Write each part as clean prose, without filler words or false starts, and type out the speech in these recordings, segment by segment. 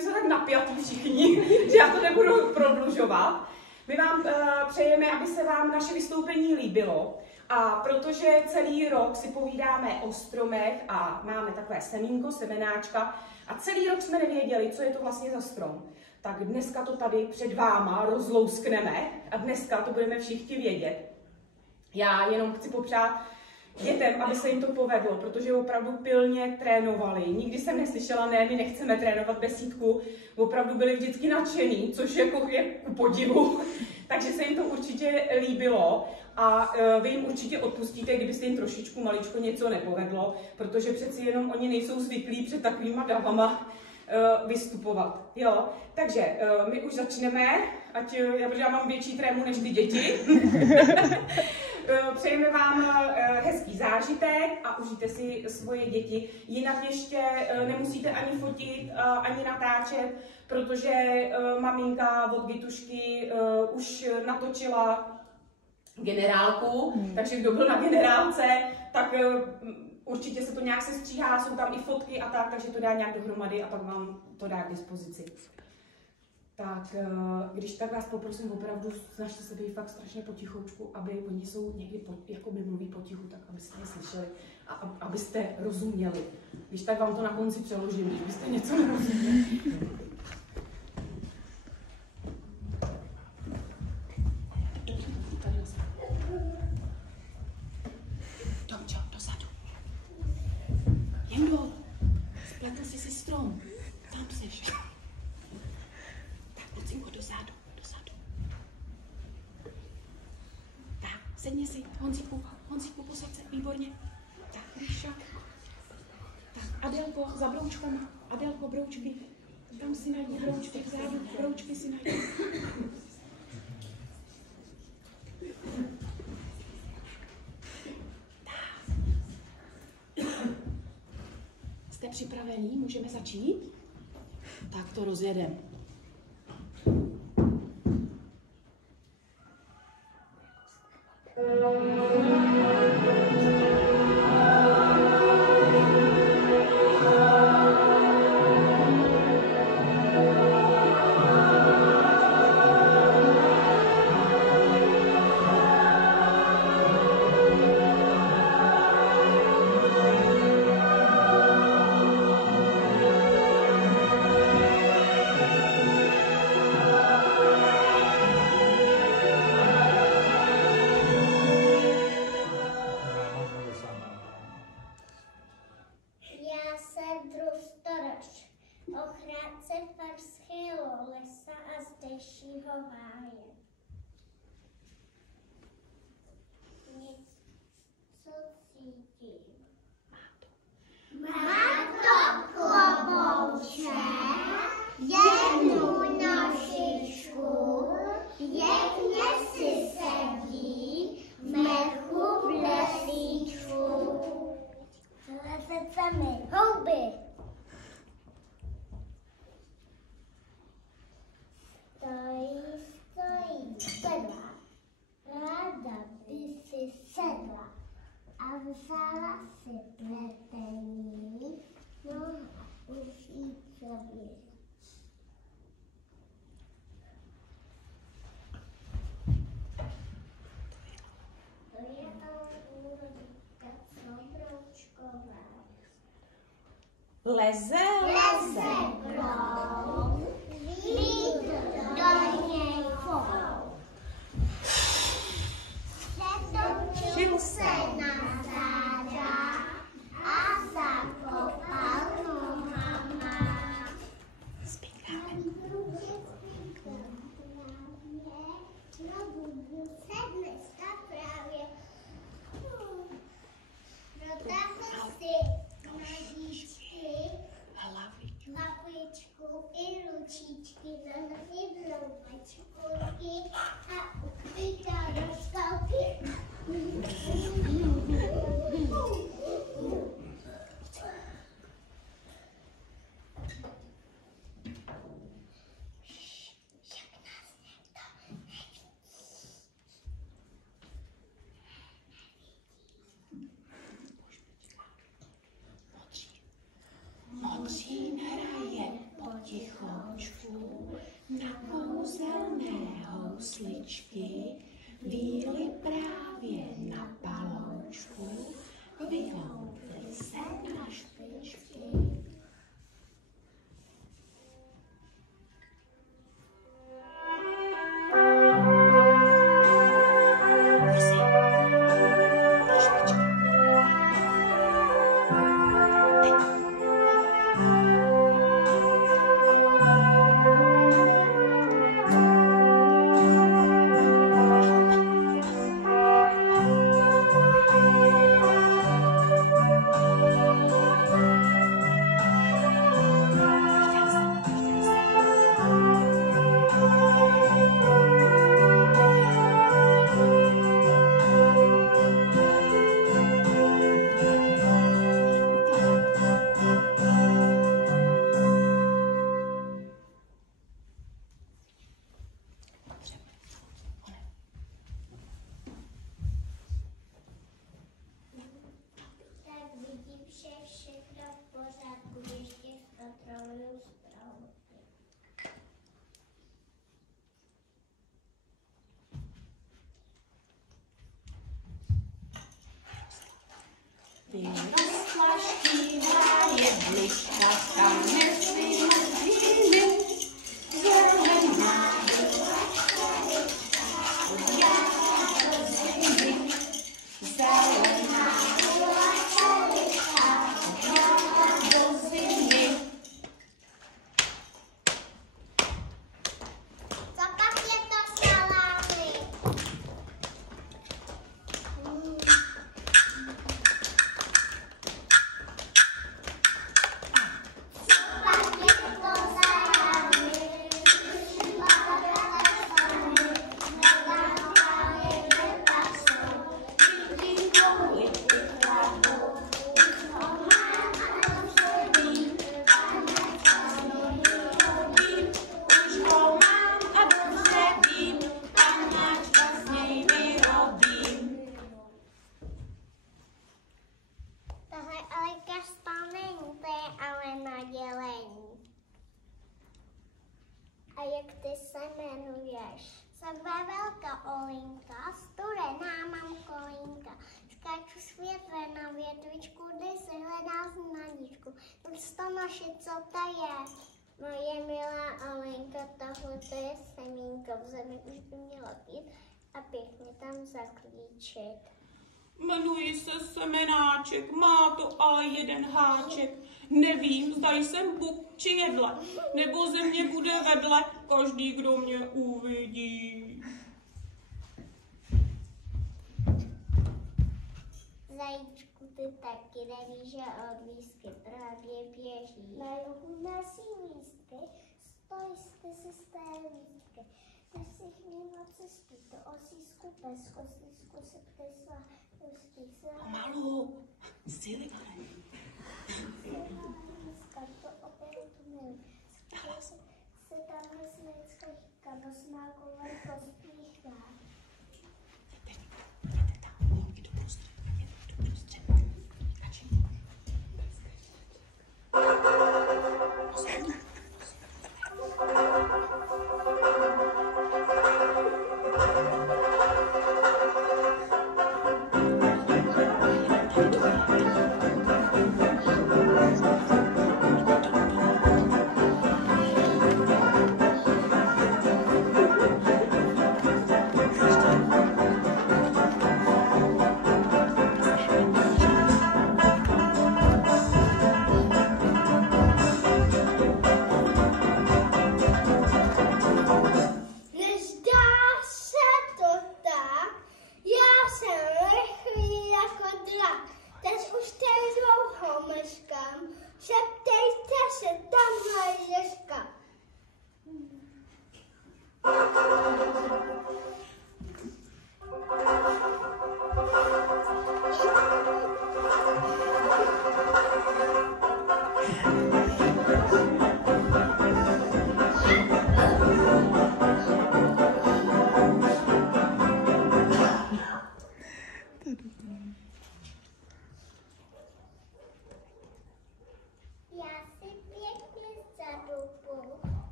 Jsme tak napjatí všichni, že já to nebudu prodlužovat. My vám přejeme, aby se vám naše vystoupení líbilo. A protože celý rok si povídáme o stromech a máme takové semínko, semenáčka a celý rok jsme nevěděli, co je to vlastně za strom, tak dneska to tady před váma rozlouskneme a dneska to budeme všichni vědět. Já jenom chci popřát dětem, aby se jim to povedlo, protože opravdu pilně trénovali. Nikdy jsem neslyšela, ne, my nechceme trénovat besídku. Opravdu byli vždycky nadšený, což jako je ku podivu. Takže se jim to určitě líbilo a vy jim určitě odpustíte, kdybyste jim trošičku maličko něco nepovedlo, protože přeci jenom oni nejsou zvyklí před takovýma davama vystupovat. Jo? Takže my už začneme, protože já mám větší trému než ty děti. Přejeme vám hezký zážitek a užijte si svoje děti. Jinak ještě nemusíte ani fotit, ani natáčet, protože maminka od Gitušky už natočila generálku, takže kdo byl na generálce, tak určitě se to nějak sestříhá, jsou tam i fotky a tak, takže to dá nějak dohromady a pak vám to dá k dispozici. Tak když tak vás poprosím opravdu, snažte se být fakt strašně potichoučku, aby oni jsou někdy, jakoby mluví potichu, tak abyste je slyšeli a abyste rozuměli. Když tak vám to na konci přeložím, když byste něco nerozuměli. Tomčo, dozadu. Jendo, spletl jsi si strom. Tam seš. Dozadu. Tak, sedni si, Honzíku, posaď se, výborně. Tak, Ríša. Tak, Adelko, za broučkama. Adelko, broučky. Tam si najdi broučky vzadu, broučky si najdi. Tak. Jste připravení? Můžeme začít? Tak to rozjedeme. Ochránce farského lesa a zdejšího háje. Něco cítím. Má to klobouče, jednu nožičku, pěkně si sedí v mechu v lesíčku. Lezet se mi houby. Stojí, sedla. Ráda by si sedla a vzala si pletení, no a už jí sobě. To je úrodka Sobroučková. Leze. Brouk, vítr do něj fou. Přetočil se na záda a zakopal nohama. Zpíváme. Na bubu se dneska právě protáhl si nožičky, hlavičku i ručičky, zanosí bloumačky a ukrytá do skalky. Modří hraje potichu. paloučku, na kouzelné housličky, víly právě na paloučku, vylouply se na špičky. Vyrostla štíhlá jedlička, tam nesmí mrzliny, zelená do zimy. Co pak je to salámy? Tahle Alenka stane, to je ale na dělení. A jak ty se jmenuješ? Jsem Vevelka Olinka, studená mám kolínka. Skáču světle na větvičku, kdy se hledá znaničku. Prsto naše, co to je? Moje milá Alenka, tohle to je semínko, v zemi už by měla být a pěkně tam zaklíčit. Jmenuji se Semenáček, má to ale jeden háček. Nevím, zda jsem buk či jedle, nebo země bude vedle, každý, kdo mě uvidí. Zajíčku, ty taky nevíš, že odlízky právě běží. Na juhu nosí lístky, stojsky si z té lístky. Když si měla cestu do osísku, bez osísku se ptesla, Pomalu, síly. to opět tunel. Se tamhle světská kabosná kolem pospíchá.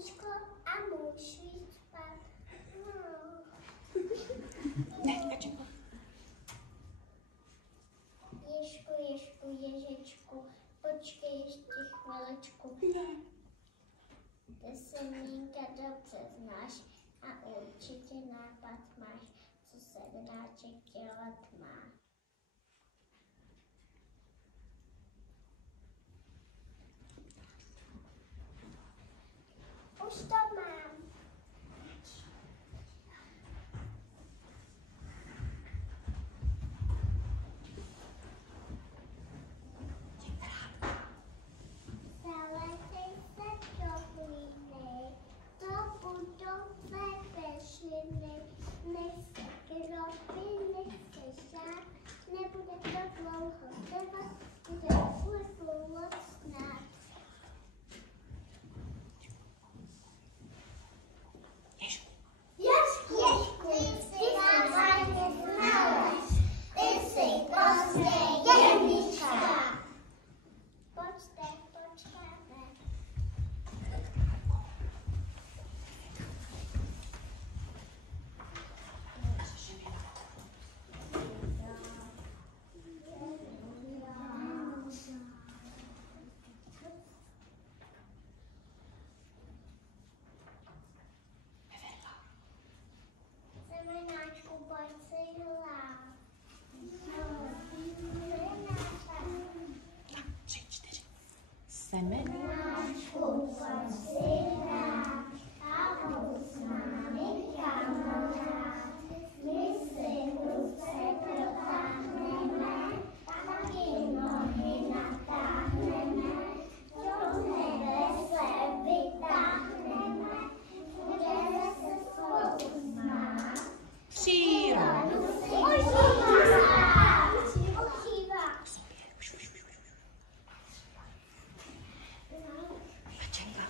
políčko a můžu jít spát. Ne, Kačenko. Ježku, Ježičku, počkej ještě chviličku. Ne. Ty se Mínka dobře znáš a určitě nápad máš, co sedláček dělat má. Už to mám. Zaletej se do hlíny, to budou tvé peřiny. Nejste kropy, nejste žák, nebude to dlouho trvat, bude tvůj původ snad. Ježku, ty jsi vážně znalec, ty jsi prostě jemička. Počkáme. Semenáčku, pojď si hlát. Tak, 3, 4. Semena. Semenáčku, pojď si hrát a buď s námi kamarád. My si ruce protáhneme, taky nohy natáhneme, do nebe se vytáhneme, budeme se spolu smát. Přírodu. Kačenka.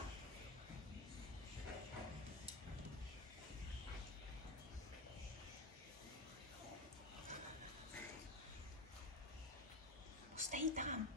Stej tam.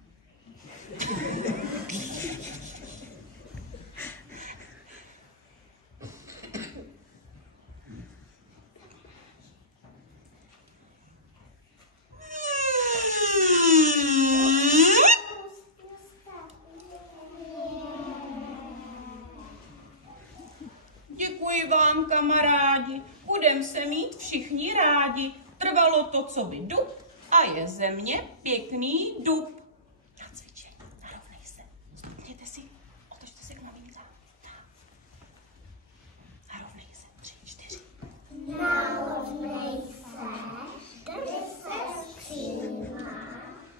Děkuji vám, kamarádi. Budem se mít všichni rádi. Trvalo to, co by dub, a je země pěkný dub. Nacvičej, narovnej se. Stupněte si, otočte se k novinkám. Tak. Narovnej se, 3, 4. Narovnej se, drž se skříma,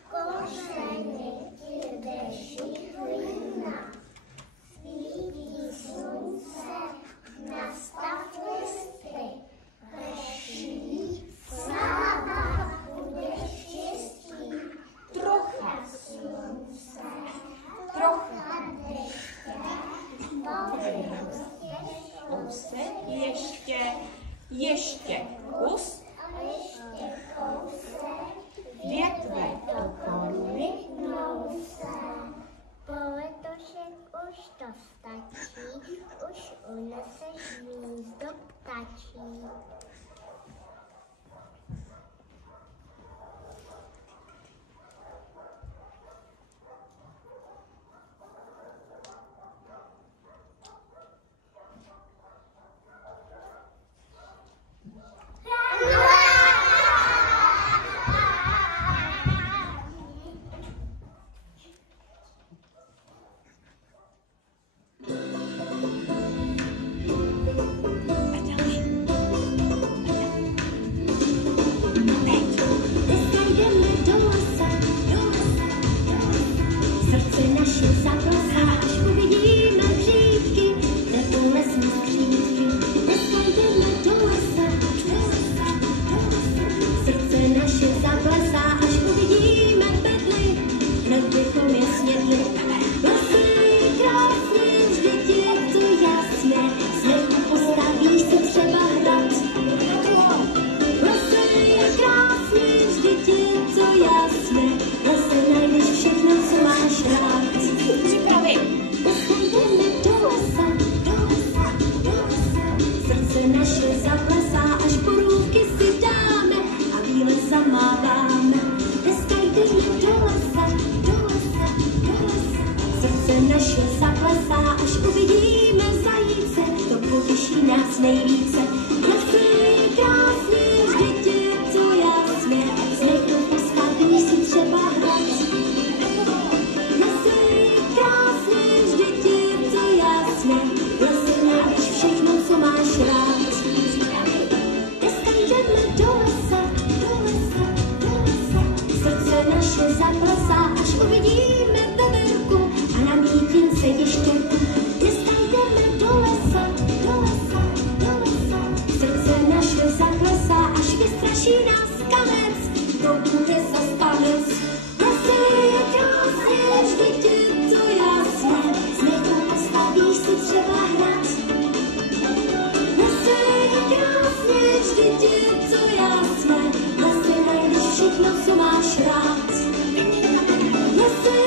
kořeny ti drží hlína. Svítí slunce, nastav listy, prší, sláva, budeš čistý. Trocha slunce, trocha deště, Ještě kus, a ještě kousek, větve do koruny. se. Po letošek už to stačí, už uneseš hnízdo ptačí. Srdce naše zaplesá, až borůvky si dáme a výlet zamáváme. Dneska jdeme do lesa, do lesa, do lesa. Srdce naše zaplesá, až uvidíme zajíce, to potěší nás nejvíce. Lesy krásně, vždyť je to jasně, smyku postaví si třeba hrad. Lesy krásně, vždyť je to jasně, lesy máš všechno, co máš rád. Dneska jdeme do lesa, do lesa, do lesa. Srdce naše zaplesá, až uvidíme veverku a na mítínce ještěrku. Dneska jdeme do lesa, do lesa, do lesa. Srdce naše zaplesá, až vystraší nás kanec, to bude zas tanec. Lesy krásně, vždyť je to jasně, smyku postavíš si třeba hrad. Lesy krásně, vždyť je to jasné, lesy najdeš všechno, co máš rád. Lesy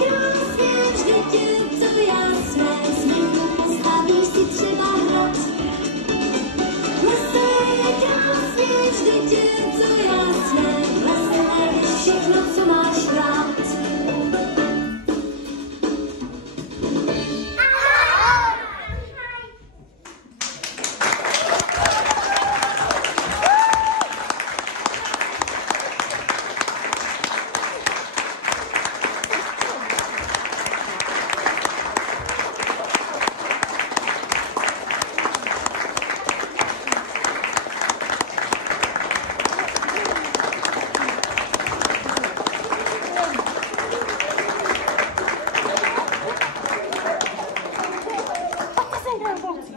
krásně, vždyť je to jasné, smyku postavíš si třeba hrad. Lesy krásně, vždyť je to jasné, lesy najdeš všechno, co máš rád.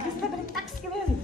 Vy jste byli tak skvělí.